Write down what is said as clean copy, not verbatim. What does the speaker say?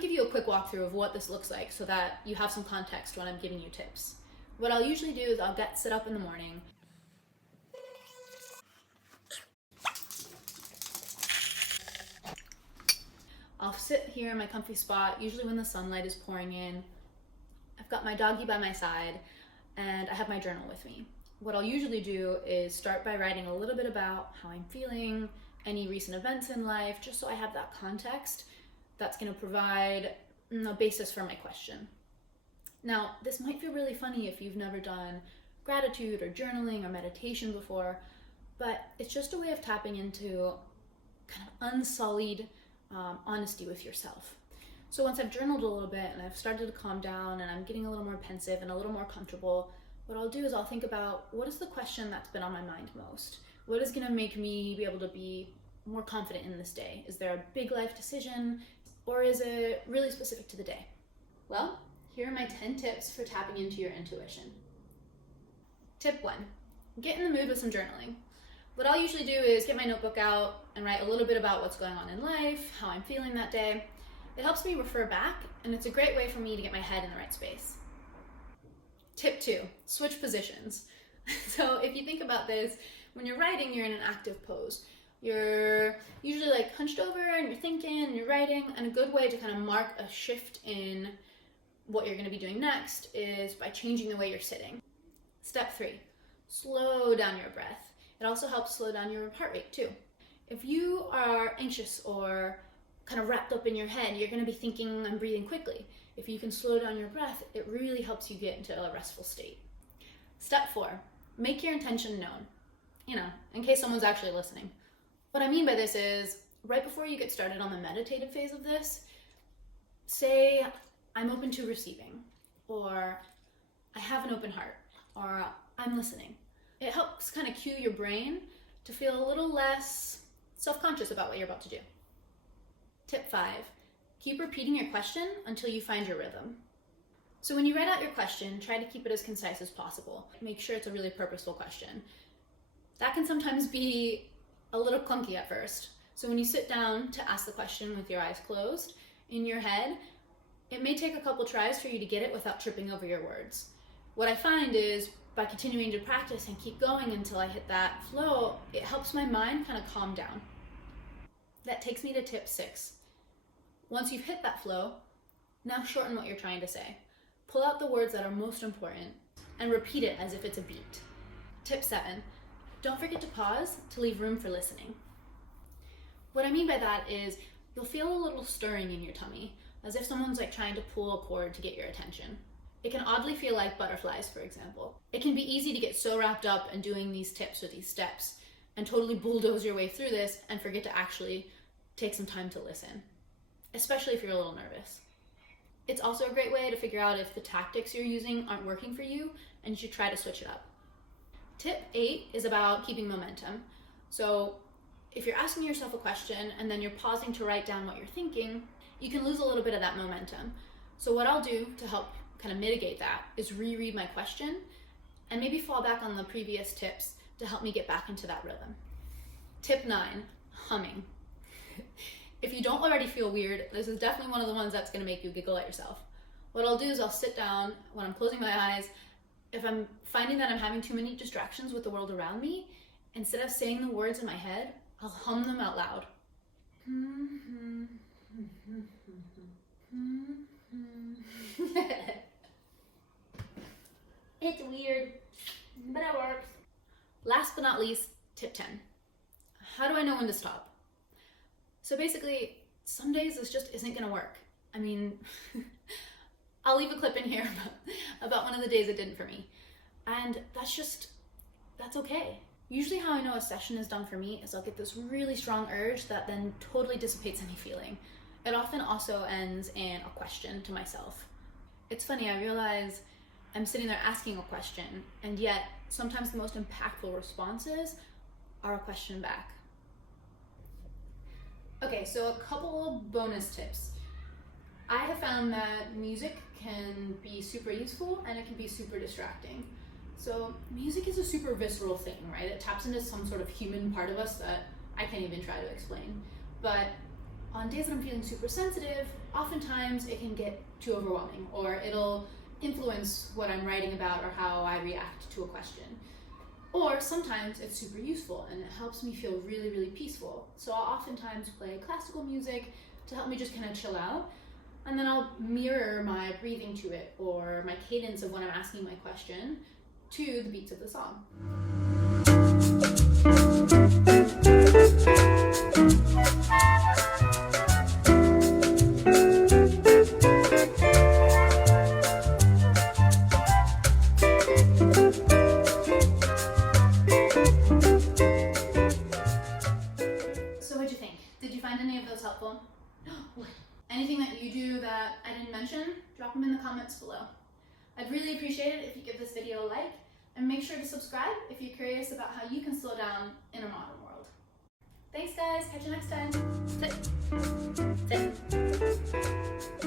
to give you a quick walkthrough of what this looks like so that you have some context when I'm giving you tips. What I'll usually do is I'll sit up in the morning. I'll sit here in my comfy spot, usually when the sunlight is pouring in. I've got my doggy by my side, and I have my journal with me. What I'll usually do is start by writing a little bit about how I'm feeling, any recent events in life, just so I have that context that's going to provide a basis for my question. Now, this might feel really funny if you've never done gratitude or journaling or meditation before, but it's just a way of tapping into kind of unsullied honesty with yourself. So once I've journaled a little bit and I've started to calm down and I'm getting a little more pensive and a little more comfortable, what I'll do is I'll think about what is the question that's been on my mind most? What is going to make me be able to be more confident in this day? Is there a big life decision, or is it really specific to the day? Well, here are my 10 tips for tapping into your intuition. Tip 1, get in the mood with some journaling. What I'll usually do is get my notebook out and write a little bit about what's going on in life, how I'm feeling that day. It helps me refer back, and it's a great way for me to get my head in the right space. Tip 2, switch positions. So if you think about this, when you're writing, you're in an active pose. You're usually like hunched over and you're thinking and you're writing, and a good way to kind of mark a shift in what you're going to be doing next is by changing the way you're sitting. Step 3, slow down your breath. It also helps slow down your heart rate too. If you are anxious or kind of wrapped up in your head, you're going to be thinking and breathing quickly. If you can slow down your breath, it really helps you get into a restful state. Step 4, make your intention known. In case someone's actually listening. What I mean by this is, right before you get started on the meditative phase of this, say, I'm open to receiving, or I have an open heart, or I'm listening. It helps kind of cue your brain to feel a little less self-conscious about what you're about to do. Tip 5, keep repeating your question until you find your rhythm. So when you write out your question, try to keep it as concise as possible. Make sure it's a really purposeful question. That can sometimes be a little clunky at first. So when you sit down to ask the question with your eyes closed, in your head, it may take a couple tries for you to get it without tripping over your words. What I find is by continuing to practice and keep going until I hit that flow, it helps my mind kind of calm down. That takes me to tip 6. Once you've hit that flow, now shorten what you're trying to say. Pull out the words that are most important and repeat it as if it's a beat. Tip 7, don't forget to pause to leave room for listening. What I mean by that is you'll feel a little stirring in your tummy, as if someone's like trying to pull a cord to get your attention. It can oddly feel like butterflies, for example. It can be easy to get so wrapped up in doing these tips or these steps and totally bulldoze your way through this and forget to actually take some time to listen, especially if you're a little nervous. It's also a great way to figure out if the tactics you're using aren't working for you, and you should try to switch it up. Tip 8 is about keeping momentum. So if you're asking yourself a question and then you're pausing to write down what you're thinking, you can lose a little bit of that momentum. So what I'll do to help kind of mitigate that is reread my question and maybe fall back on the previous tips to help me get back into that rhythm. Tip 9, humming. If you don't already feel weird, this is definitely one of the ones that's going to make you giggle at yourself. What I'll do is I'll sit down when I'm closing my eyes. If I'm finding that I'm having too many distractions with the world around me, instead of saying the words in my head, I'll hum them out loud. It's weird, but it works. Last but not least, tip 10. How do I know when to stop? So basically, some days this just isn't gonna work. I mean, I'll leave a clip in here about one of the days it didn't for me. And that's okay. Usually how I know a session is done for me is I'll get this really strong urge that then totally dissipates any feeling. It often also ends in a question to myself. It's funny, I realize I'm sitting there asking a question, and yet sometimes the most impactful responses are a question back. Okay, so a couple of bonus tips. I have found that music can be super useful and it can be super distracting. So music is a super visceral thing, right? It taps into some sort of human part of us that I can't even try to explain. But on days that I'm feeling super sensitive, oftentimes it can get too overwhelming, or it'll influence what I'm writing about or how I react to a question. Or sometimes it's super useful and it helps me feel really, really peaceful. So I'll oftentimes play classical music to help me just kind of chill out. And then I'll mirror my breathing to it, or my cadence of when I'm asking my question, to the beats of the song. So what'd you think? Did you find any of those helpful? Anything that you do that I didn't mention, drop them in the comments below. I'd really appreciate it if you give this video a like, and make sure to subscribe if you're curious about how you can slow down in a modern world. Thanks guys, catch you next time. Sit. Sit.